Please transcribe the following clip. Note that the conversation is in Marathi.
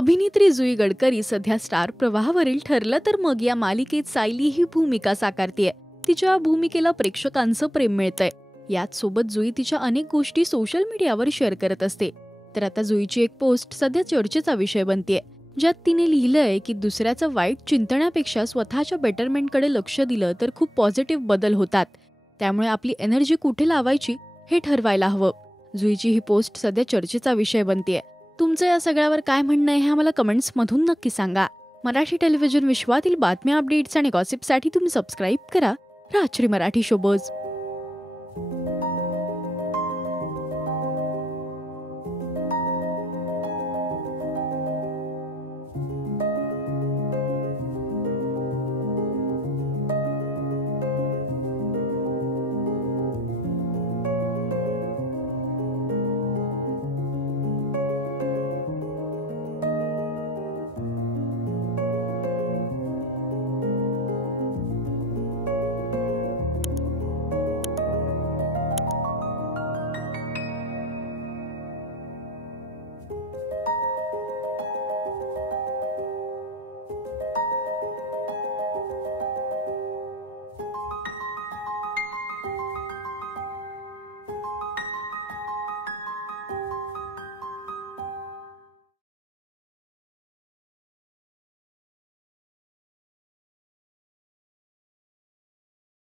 अभिनेत्री जुई गडकरी सध्या स्टार प्रवाहावरील ठरलं तर मग या मालिकेत सायली ही भूमिका साकारतीये. तिच्या भूमिकेला प्रेक्षकांचं प्रेम मिळतंय. याच सोबत जुई तिच्या अनेक गोष्टी सोशल मीडियावर शेअर करत असते. तर आता जुईची एक पोस्ट सध्या चर्चेचा विषय बनतेय, ज्यात तिने लिहिलंय की दुसऱ्याचं वाईट चिंतण्यापेक्षा स्वतःच्या बेटरमेंटकडे लक्ष दिलं तर खूप पॉझिटिव्ह बदल होतात. त्यामुळे आपली एनर्जी कुठे लावायची हे ठरवायला हवं. जुईची ही पोस्ट सध्या चर्चेचा विषय बनतेय. तुमचं या सगळ्यावर काय म्हणणं आहे हे आम्हाला कमेंट्समधून नक्की सांगा. मराठी टेलिव्हिजन विश्वातील बातम्या, अपडेट्स आणि गॉसिपसाठी तुम्ही सबस्क्राईब करा राजश्री मराठी शोबज.